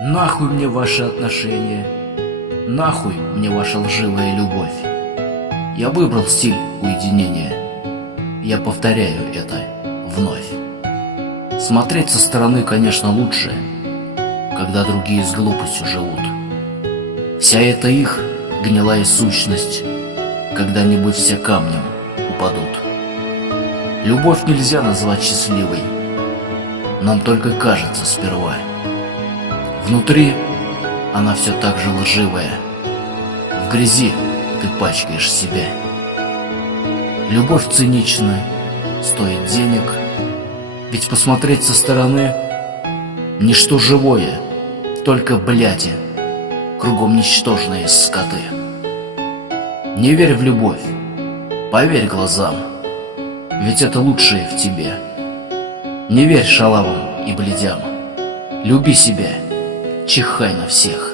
Нахуй мне ваши отношения, нахуй мне ваша лживая любовь. Я выбрал стиль уединения, я повторяю это вновь. Смотреть со стороны, конечно, лучше, когда другие с глупостью живут. Вся эта их гнилая сущность когда-нибудь все камнем упадут. Любовь нельзя назвать счастливой, нам только кажется сперва. Внутри она все так же лживая, в грязи ты пачкаешь себя. Любовь цинична, стоит денег, ведь посмотреть со стороны ничто живое, только бляди, кругом ничтожные скоты. Не верь в любовь, поверь глазам, ведь это лучшее в тебе. Не верь шалавам и блядям, люби себя, чихай на всех.